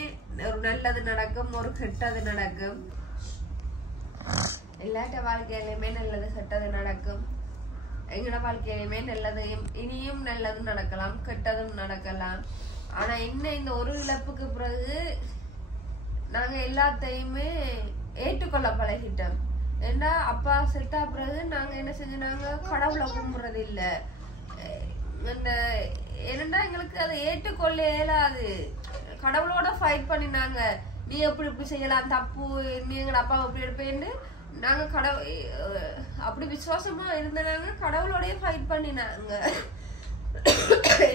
ஒரு நல்லது நடக்கும், ஒரு கெட்டது நடக்கும். எல்லாற்ற வாழ்க்கையிலயுமே நல்லது கெட்டது நடக்கும். எங்களோட வாழ்க்கையிலுமே நல்லதையும் இனியும் நல்லதும் நடக்கலாம், கெட்டதும் நடக்கலாம். ஆனா என்ன இந்த ஒரு இழப்புக்கு பிறகு நாங்க எல்லாத்தையுமே ஏற்றுக்கொள்ள பழகிட்டோம். ஏன்னா அப்பா செத்தா பிறகு நாங்க என்ன செஞ்சோம், கடவுளை கும்பிடுறது இல்ல. என்னன்னா எங்களுக்கு அதை ஏற்றுக்கொள்ள இயலாது. கடவுளோட ஃபைட் பண்ணினாங்க. நீ எப்படி இப்படி செய்யலாம், தப்பு, நீ எங்க அப்பா எப்படி எடுப்பேன்னு நாங்க அப்படி விசுவாசமா இருந்தனாங்க. கடவுளோடய ஃபைட் பண்ணினாங்க.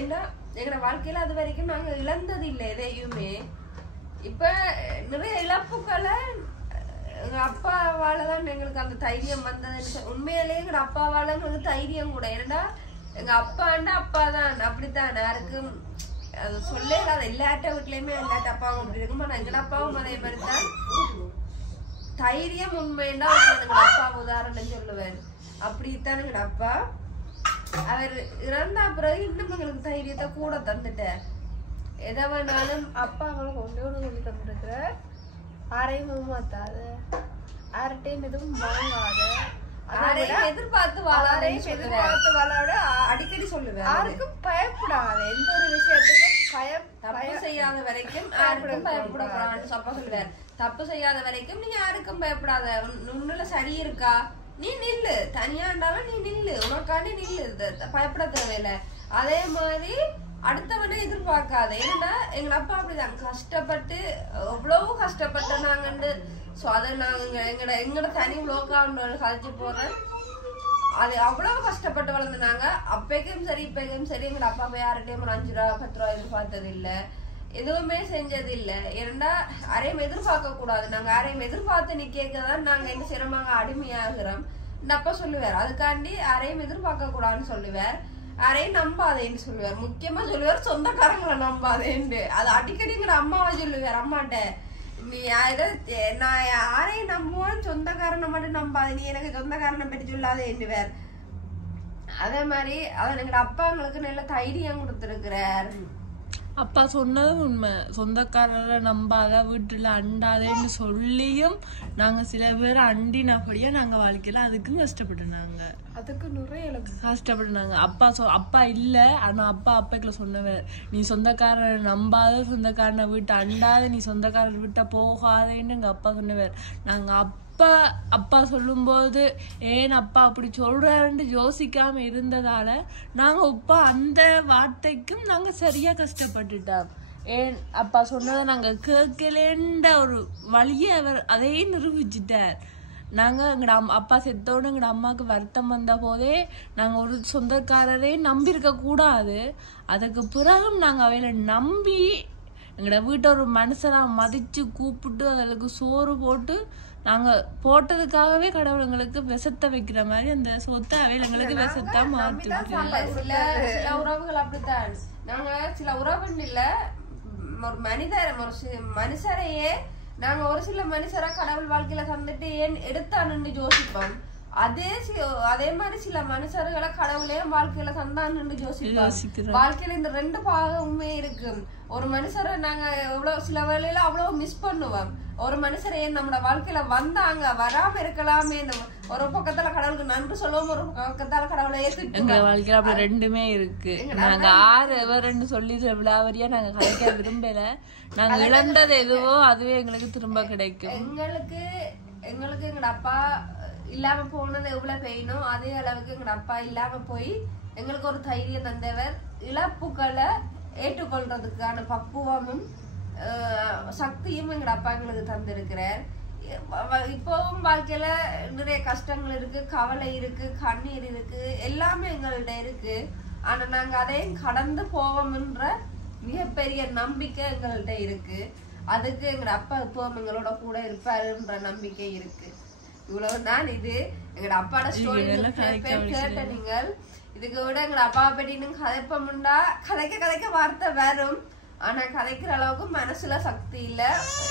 ஏன்னா எங்களோட வாழ்க்கையில அது வரைக்கும் நாங்க இழந்தது இல்லை எதையுமே. இப்ப நிறைய இழப்புக்களை எங்க அப்பாவாலதான் எங்களுக்கு அந்த தைரியம் வந்தது. உண்மையிலேயே எங்க அப்பாவால எங்களுக்கு தைரியம் கூட. ஏன்னா எங்க அப்பாண்டா அப்பாதான், அப்படித்தான். யாருக்கும் அது சொல்ல எல்லாட்ட வீட்லயுமே எல்லாட்ட அப்பாவும் அப்படி இருக்கும். ஆனா எங்க அப்பாவும் அதே மாதிரிதான். தைரியம் உண்மைன்னா எங்க அப்பா உதாரணம் சொல்லுவார். அப்படித்தான் எங்க அப்பா. அவர் இறந்தா பிறகு இன்னும் எங்களுக்கு தைரியத்தை கூட தந்துட்டார். எதை வேணாலும் அப்பா அவங்களுக்கு ஒன்று சொல்லி தந்துருக்குற, யாரையும் ஏமாத்தாத, யார்கிட்டையும் எதுவும் வாங்காத, எதிர்பார்த்து வாழாட அடிக்கடி சொல்லுவேன். யாருக்கும் பயப்படாத, எந்த ஒரு விஷயத்துக்கும் தப்பு செய்யாத வரைக்கும் யாருக்கும் பயப்படக்கூடாது. அப்பா சொல்லுவார், தப்பு செய்யாத வரைக்கும் நீ யாருக்கும் பயப்படாத. உன்னுல சரி இருக்கா, நீ நில்லு. தனியா இருந்தாலும் நீ நில்லு, உனக்காண்டி நில்லு, பயப்பட தேவையில்லை. அதே மாதிரி அடுத்தவனை எதிர்பார்க்காத. ஏன்னா எங்க அப்பா அப்படிதான் கஷ்டப்பட்டு எவ்வளவு கஷ்டப்பட்ட நாங்கண்டு. சோ அதை நாங்க எங்கட தனி உலோக்காண்டு கழிச்சு போறேன். அது அவ்வளவு கஷ்டப்பட்டு வளர்ந்துனாங்க. அப்பைக்கும் சரி இப்பைக்கும் சரி எங்க அப்பா போய் யார்கிட்டயும் ஒரு 5 ரூபா 10 ரூபா எதிர்பார்த்தது இல்ல, எதுவுமே செஞ்சது இல்ல. ஏன்னா யாரையும் எதிர்பார்க்க கூடாது. நாங்க யாரையும் எதிர்பார்த்து நிக்கதான் நாங்க என்ன செய்யறோம், அடிமையாகிறோம். இந்த அப்பா சொல்லுவார், அதுக்காண்டி யாரையும் எதிர்பார்க்க கூடாதுன்னு சொல்லுவார். யாரையும் நம்பாதேன்னு சொல்லுவார். முக்கியமா சொல்லுவார், சொந்தக்காரங்களை நம்பாதேன்னு. அது அடிக்கடிங்கிற அம்மாவை சொல்லுவார். அம்மாட்ட நீ நான் யாரையும் நம்புவான், சொந்தக்காரனை மட்டும் நம்பாது, நீ எனக்கு சொந்தக்காரனை பற்றி சொல்லாத என்னுவார். அதே மாதிரி அவர் எங்க அப்பா எங்களுக்கு நல்ல தைரியம் கொடுத்திருக்கிறார். அப்பா சொன்னதும் உண்மை. சொந்தக்காரரை நம்பாத, வீட்டுல அண்டாதேன்னு சொல்லியும் நாங்க சில பேர் அண்டினபடியா நாங்க வாழ்க்கையில அதுக்கும் கஷ்டப்பட்டுனாங்க. அதுக்கு நிறைய கஷ்டப்பட்டுனாங்க. அப்பா இல்ல, ஆனா அப்பைக்குள்ள சொன்னவர், நீ சொந்தக்காரரை நம்பாத, சொந்தக்காரனை வீட்டை அண்டாத, நீ சொந்தக்காரர் வீட்டை போகாதேன்னு எங்க அப்பா சொன்னவர். நாங்க அப்பா சொல்லும்போது ஏன் அப்பா அப்படி சொல்றாருன்னு யோசிக்காம இருந்ததால நாங்க இப்ப அந்த வார்த்தைக்கும் நாங்க சரியா கஷ்டப்பட்டுட்டோம். ஏன் அப்பா சொன்னதை நாங்க கேட்கலன்ற ஒரு வழியை அவர் அதையே நிரூபிச்சுட்டார். நாங்க எங்கட அப்பா செத்தோடு எங்கட அம்மாவுக்கு வருத்தம் வந்த போதே நாங்க ஒரு சொந்தக்காரரே நம்பியிருக்க கூடாது. அதுக்கு பிறகும் நாங்க அவையில நம்பி எங்கட வீட்டை ஒரு மனுஷனா மதிச்சு கூப்பிட்டு அதுக்கு சோறு போட்டு நாங்க போட்டதுக்காகவே கடவுள் எங்களுக்கு விஷத்தை வைக்கிற மாதிரி அந்த சொத்தை அவையில எங்களுக்கு விஷத்தா மாத்தி. சில உறவுகள் அப்படித்தான். நாங்க சில உறவுன்னு இல்ல, ஒரு மனுஷரையே நாங்க ஒரு சில மனுஷரை கடவுள் வாழ்க்கையில தந்துட்டு ஏன் எடுத்தான்னு யோசிப்போம். அதே மாதிரி சில மனுஷர்களை கடவுளே வாழ்க்கையில தந்தான்னு யோசிக்கிறோம். வாழ்க்கையில இந்த 2 பாகமுமே இருக்கு. ஒரு மனுஷரை நாங்க எவ்வளவு சில வேளையில அவ்வளவு மிஸ் பண்ணுவோம். ஒரு மனுஷரை நம்மளோட வாழ்க்கையில வந்தாங்க வராம இருக்கலாமே. ஒரு பக்கத்துல கடவுளுக்கு நன்றி சொல்லுவோம், ஒரு பக்கத்தால கடவுளை ஏத்துட்டு எங்க வாழ்க்கையில அப்படி 2மே இருக்கு. நாங்க 6 சொல்லி விழாவரியா நாங்க கலைக்க விரும்பல. நாங்க இழந்தது எதுவோ அதுவே எங்களுக்கு திரும்ப கிடைக்கும். எங்களுக்கு எங்கட அப்பா இல்லாம போனது எவ்வளவு பெயினோ அதே அளவுக்கு எங்கட அப்பா இல்லாம போய் எங்களுக்கு ஒரு தைரியம் தந்தவர். இழப்புகளை ஏற்றுக்கொள்றதுக்கான பக்குவமும் சக்தியும் எங்கட அப்பா எங்களுக்கு தந்திருக்கிறார். இப்பவும் வாழ்க்கையில நிறைய கஷ்டங்கள் இருக்கு, கவலை இருக்கு, கண்ணீர் இருக்கு, எல்லாமே எங்கள்ட்ட இருக்கு. ஆனா நாங்க அதையும் கடந்து போவோம்ன்ற மிகப்பெரிய நம்பிக்கை எங்கள்ட்ட இருக்கு. அதுக்கு எங்க அப்பா எப்பவும் எங்களோட கூட இருப்பாருன்ற நம்பிக்கை இருக்கு. இவ்வளவுதான். இது எங்கட அப்பாட ஸ்டோரி கேட்ட நீங்கள். இதுக்கு விட எங்க அப்பாவை பற்றி கதைப்பமுண்டா கதைக்க வார்த்தை வரும். ஆனா கதைக்கிற அளவுக்கு மனசுல சக்தி இல்ல.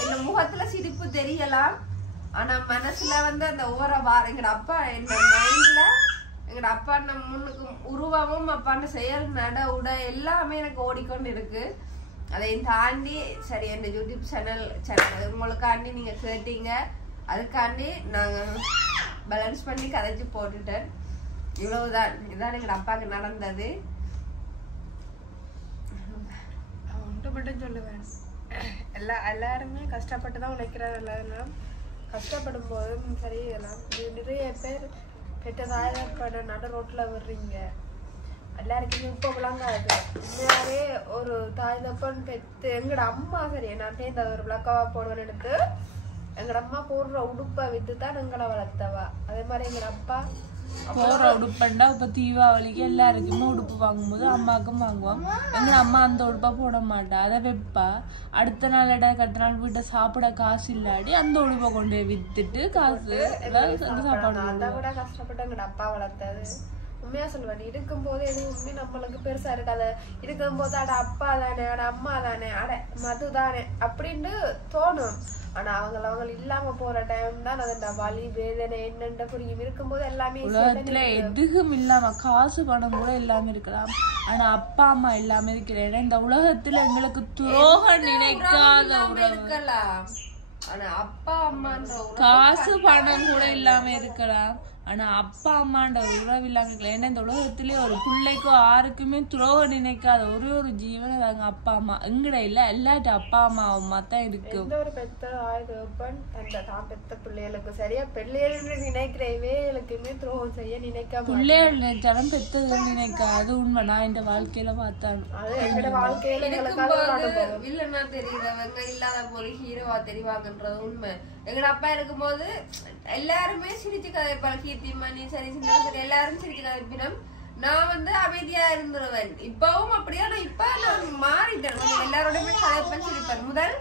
இந்த முகத்துல சிரிப்பு தெரியலாம், ஆனா மனசுல அந்த ஓர எங்கட அப்பா என் மைண்ட்ல எங்கட அப்பா முன்னுக்கு உருவமும் அப்பாண்ட செயல் நட உட எல்லாமே எனக்கு ஓடிக்கொண்டு இருக்கு. அதையும் தாண்டி சரி என் யூடியூப் சேனல் உங்களுக்காண்டி நீங்க கேட்டீங்க, அதுக்காண்டி நாங்க பேலன்ஸ் பண்ணி கதைச்சு போட்டுட்டேன். இவ்வளவுதான். இதுதான் எங்க அப்பாவுக்கு நடந்தது. ஒன்று மட்டும் சொல்லுவேன், எல்லாருமே கஷ்டப்பட்டுதான் உழைக்கிறார். எல்லாரும் கஷ்டப்படும் போதும் சரி எல்லாம் நிறைய பேர் பெற்ற தாயப்பட நடு ரோட்ல விடுறீங்க. எல்லாருக்குமே இப்போ விளங்காது. உண்மையாவே ஒரு தாய் தப்பன் பெற்று எங்கட அம்மா சரி நான் இந்த ஒரு விளக்கவா போடுவேன் எடுத்து எங்கட அம்மா போடுற உடுப்பை வித்துதான் எங்களை வளர்த்தவா. அதே மாதிரி எங்கட அப்பா போற உடுப்பண்டா இப்ப தீபாவளிக்கு எல்லாருக்குமே உடுப்பு வாங்கும்போது அம்மாவுக்கும் வாங்குவோம். எங்க அம்மா அந்த உடுப்பா போட மாட்டா, அதை வைப்பா. அடுத்த நாள் அடுத்த நாள் வீட்டை சாப்பிட காசு இல்லாடி அந்த உடுப்பை கொண்டு வித்துட்டு காசு சாப்பாடு. அதை விட கஷ்டப்பட்டு எங்கட அப்பா வளர்த்தது. உண்மையா சொல்லுவேன், இருக்கும்போது எதுவுமே நம்மளுக்கு பெருசா இருக்காது. இருக்கும்போது அட அப்பா தானே, அட அம்மா தானே, அட மது தானே அப்படின்னு தோணும். ஆனா அவங்க இல்லாம போற டைம் தான் அதோட வலி வேதனை என்னென்ன புரியும். இருக்கும்போது எல்லாமே உலகத்துல எதுவும் இல்லாம காசு பணம் கூட இல்லாம இருக்கலாம், ஆனா அப்பா அம்மா இல்லாம இருக்கிறேன். இந்த உலகத்துல எங்களுக்கு துரோகம் நினைக்காத இருக்கலாம். ஆனா அப்பா அம்மா காசு பணம் கூட இல்லாம இருக்கலாம், ஆனா அப்பா அம்மாண்ட உறவு இல்லாம இருக்கலாம். ஏன்னா இந்த உலகத்திலேயே ஒரு பிள்ளைக்கோ யாருக்குமே துரோகம் நினைக்காத ஒரே ஒரு ஜீவன் அதாங்க அப்பா அம்மா. எங்கட இல்ல எல்லாட்ட அப்பா அம்மா தான் இருக்கு. எந்த ஒரு பெத்த ஆயுதப்பன் தான் பெத்த பிள்ளைகளுக்கு சரியா பிள்ளைகள் நினைக்கிற வேலைக்குமே துரோகம் செய்ய நினைக்காம பிள்ளைகள் நினைச்சாலும் பெத்தது நினைக்காது. உண்மை. நான் இந்த வாழ்க்கையில பார்த்தேன். அது எங்கட வாழ்க்கையில வில்லனா தெரியுறவங்க இல்லாத போது ஹீரோவா தெரிவாங்கன்றது உண்மை. எங்கட அப்பா இருக்கும்போது எல்லாருமே சிரிச்சு கதைப்பாங்க. கீர்த்தி மணி சரி சின்ன சரி எல்லாரும் சிரிச்சு கதைப்பினம். நான் அமைதியா இருந்துருவேன். இப்பவும் அப்படியே. ஆனா இப்ப நான் மாறிட்டேன். எல்லாரோடமே கதைப்பேன், சிரிப்பேன். முதல்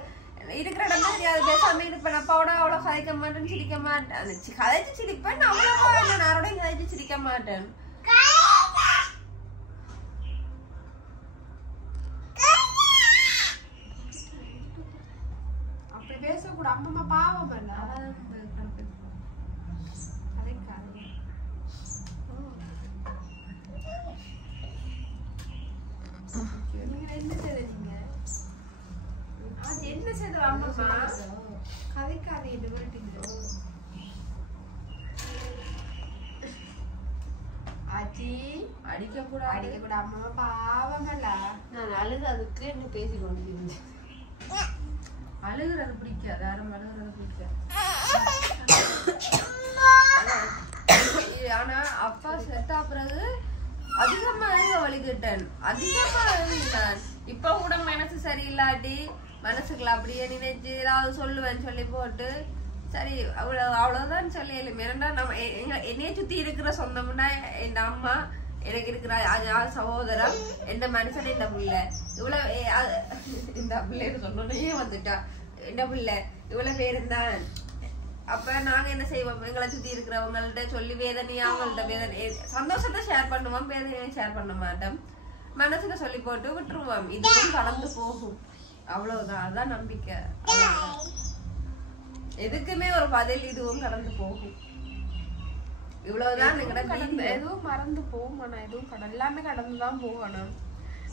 இருக்கிற இடம் தெரியாது பேசாம இருப்பேன். அப்பாவோட அவ்வளவு கதைக்க மாட்டேன், சிரிக்க மாட்டேன். கதைச்சு சிரிப்பேன், அவ்வளவா நான் யாரோடையும் கதைச்சு சிரிக்க மாட்டேன். அப்படி பேசக்கூட அம்மா பாவம் இல்ல. என்ன செய்து அம்மா கதைக்காத இது விட்டுங்க ஆச்சி. அடிக்க கூட அம்மா பாவம் இல்ல. நான் அழுது அதுக்கு என்ன பேசி கொண்டு அழுகுறது பிடிக்காது. யாரும் அழுகுறது பிடிக்காது. ஆனா அப்பா செத்தா பிறகு அதிகமா வலிக்கிட்டேன், அதிகமா அழுகிட்டான். இப்ப கூட மனசு சரியில்லாட்டி மனசுக்குள்ள அப்படியே நினைச்சு ஏதாவது சொல்லுவேன் சொல்லி போட்டு சரி அவ்வளவுதான் சொல்லி ஏன்னா நம்ம என்னைய சுத்தி இருக்கிற சொந்தம்னா என் அம்மா, எனக்கு இருக்கிற சகோதரம், எந்த மனுஷன் இந்த பிள்ளை இவ்வளவு இந்த பிள்ளைன்னு சொன்னோன்னே வந்துட்டா இந்த பிள்ளை இவ்வளவு பேரும் தான். அப்ப நாங்க என்ன செய்வோம், எங்களை சுத்தி இருக்கிறவங்கள்ட்ட சொல்லி வேதனையா அவங்கள்ட்ட வேதனை சந்தோஷத்தை ஷேர் பண்ணுவோம், வேதனையை ஷேர் பண்ண மாட்டோம். மனசுக்கு சொல்லி போட்டு விட்டுருவோம். இதுவும் கலந்து போகும். அவ்வளவுதான். அதுதான் நம்பிக்கை. எதுக்குமே ஒரு பதில் இதுவும் கடந்து போகும். இவ்வளவுதான் எதுவும் மறந்து போகும். ஆனா எதுவும் எல்லாமே கடந்துதான் போகணும்.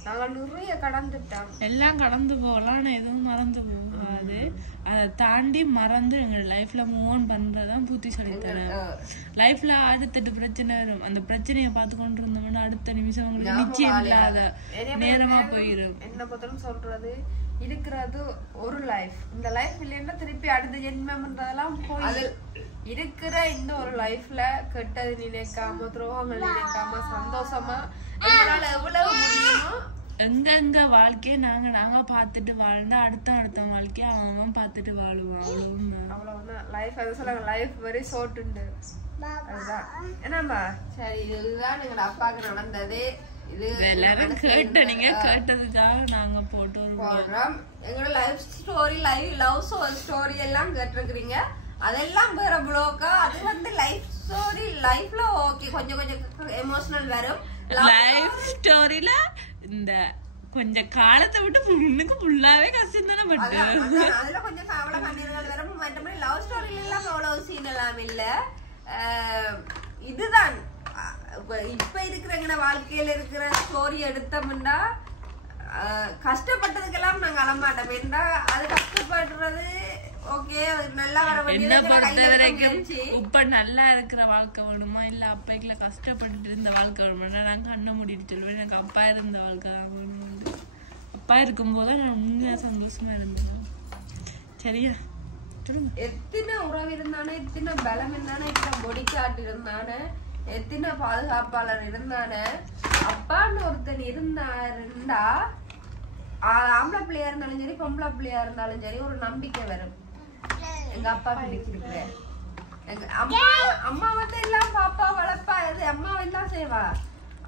நாங்க நிறைய கடந்துட்டோம். எல்லாம் கடந்து போகலாம், ஆனா எதுவும் மறந்து போகாது. அதை தாண்டி மறந்து எங்க லைஃப்ல மூவ் ஆன் பண்றதுதான் புத்திசாலித்தனம். லைஃப்ல அடுத்தட்டு பிரச்சனை வரும். அந்த பிரச்சனையை பார்த்து கொண்டு இருந்தோம்னா அடுத்த நிமிஷம் உங்களுக்கு நிச்சயம் இல்லாத நேரமா போயிடும். என்ன பொறுத்தவரைக்கும் சொல்றது இருக்கிறது ஒரு லைஃப். இந்த லைஃப் இல்லைன்னா திருப்பி அடுத்த ஜென்மம்ன்றதெல்லாம் போய் இருக்கிற இந்த ஒரு லைஃப்ல கெட்டது நினைக்காம துரோகங்கள் நினைக்காம சந்தோஷமா எங்களால எவ்வளவு முடியுமோ எங்க வாழ்க்கைய நாங்க பாத்துட்டு வாழ்ந்தா அடுத்த வாழ்க்கைய அவன் பாத்துட்டு வாழுவான். அவ்வளவுதான் லைஃப். அது சொல்லுங்க லைஃப் வெரி ஷார்ட். அதுதான் என்னம்மா. சரி, இதுதான் எங்க அப்பாவுக்கு நடந்தது. எல்லாரும் கேட்டீங்க, கேட்டதுக்காக நாங்க போட்டோம். எங்களோட லைஃப் ஸ்டோரி, லவ் ஸ்டோரி எல்லாம் கேட்டிருக்கிறீங்க. அதெல்லாம் வேற ப்ளோக்கா. அது வந்து லைஃப் ஸ்டோரி லைஃப்ல ஓகே கொஞ்சம் எமோஷனல் வரும். லைஃப் ஸ்டோரியில இந்த கொஞ்ச காலத்தை விட்டு முன்னுக்கு ஃபுல்லாவே கஷ்டம் தானே பட்டு அதுல கொஞ்சம் கவலை கண்ணீர்கள் வரும். மற்றபடி லவ் ஸ்டோரியில எல்லாம் அவ்வளவு சீன் எல்லாம் இல்ல. இதுதான் இப்ப இருக்கிற வாழ்க்கையில இருக்கிற ஸ்டோரி எடுத்தோம்னா கஷ்டப்பட்டதுக்கெல்லாம் நாங்க அழமாட்டோம். ஏன்னா அது கஷ்டப்படுறது ஓகே நல்லா வர என்ன பொறுத்த வரைக்கும் இப்ப நல்லா இருக்கிற வாழ்க்கை வேணுமா இல்ல அப்பைக்குள்ள கஷ்டப்பட்டுட்டு இருந்த வாழ்க்கை வேணுமா? நான் கண்ணை மூடிட்டு சொல்லுவேன் எனக்கு அப்பா இருந்த வாழ்க்கை தான் வேணும். அப்பா இருக்கும்போது நான் உண்மையா சந்தோஷமா இருந்தேன். சரியா? எத்தனை உறவு இருந்தானே, எத்தனை பலம் இருந்தானே, எத்தனை பொடிக்காட்டு இருந்தானே, எத்தனை பாதுகாப்பாளர் இருந்தானே. அப்பான்னு ஒருத்தன் இருந்தா ஆம்பளை பிள்ளையா இருந்தாலும் சரி பொம்பளை பிள்ளையா இருந்தாலும் சரி ஒரு நம்பிக்கை வரும். எங்க அப்பா பிடிச்சிருக்கிற எங்க அம்மா வந்து எல்லாம் பாப்பா வளர்ப்பா, அம்மா எல்லாம் செய்வா.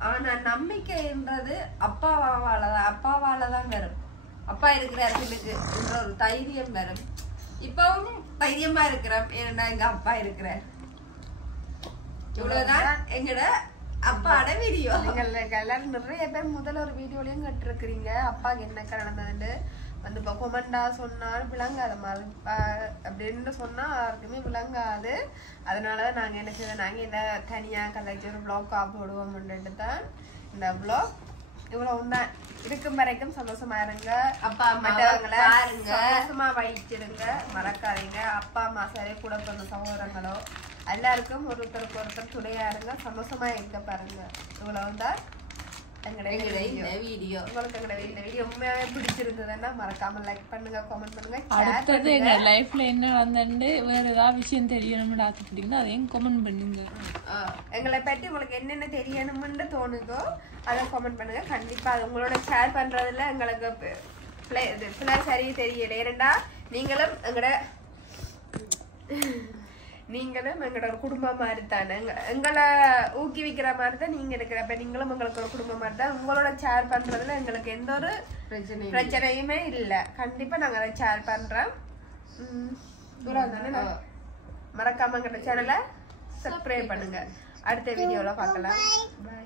ஆனா நம்பிக்கைன்றது அப்பாவாலதான் வரும். அப்பா இருக்கிறார்களுக்கு என்ற ஒரு தைரியம் வரும். இப்பவும் தைரியமா இருக்கிறோம். ஏன்னா எங்க அப்பா இருக்கிறார். இவ்வளவுதான் எங்கட அப்பாட வீடியோ. எல்லாரும் நிறைய பேர் முதல்ல ஒரு வீடியோலயும் கேட்டிருக்கிறீங்க அப்பாக்கு என்ன நடந்ததுன்னு. வந்து இப்போ கொமெண்டா சொன்னாலும் விளங்காது அப்படின்னு சொன்னா யாருக்குமே விளங்காது. அதனாலதான் நாங்க என்ன செய்வோம், நாங்க இதை தனியா கலைச்சி ஒரு பிளாக்கா போடுவோம்ன்ட்டு தான் இந்த பிளாக். இவ்வளவு உண்டா இருக்கும் வரைக்கும் சந்தோஷமா இருங்க. அப்பா மற்றவங்களை சந்தோஷமா வகிச்சிருங்க. மறக்காதீங்க. அப்பா அம்மா சரி கூட பிறந்த சகோதரங்களோ எல்லாருக்கும் ஒருத்தருக்கு துணையா இருங்க. சந்தோஷமா இருக்க பாருங்க. இவ்வளவுதான் வீடியோ. உங்களுக்கு எங்களோட வீடியோ உண்மையாவே பிடிச்சிருந்ததுன்னா மறக்காம லைக் பண்ணுங்க, கமெண்ட் பண்ணுங்க. அடுத்தது எங்க லைஃப்ல என்ன நடந்துட்டு வேற ஏதாவது விஷயம் தெரியணும்னு ஆசைப்பட்டீங்கன்னா அதையும் கமெண்ட் பண்ணுங்க. எங்களை பற்றி உங்களுக்கு என்னென்ன தெரியணும்னு தோணுதோ அதை கமெண்ட் பண்ணுங்க. கண்டிப்பா அது உங்களோட ஷேர் பண்றதுல எங்களுக்கு சரி தெரியல. ஏன்னா நீங்களும் எங்களோட ஒரு குடும்பம் மாதிரி தானே. எங்களை ஊக்குவிக்கிற மாதிரி தான் நீங்க இருக்கிறப்ப நீங்களும் எங்களுக்கு ஒரு குடும்பம் மாதிரி தான். உங்களோட ஷேர் பண்றதுல எங்களுக்கு எந்த ஒரு பிரச்சனையுமே இல்லை. கண்டிப்பா நாங்க அதை ஷேர் பண்றோம். மறக்காம எங்களோட சேனலை சப்ஸ்கிரைப் பண்ணுங்க. அடுத்த வீடியோல பார்க்கலாம். பாய்.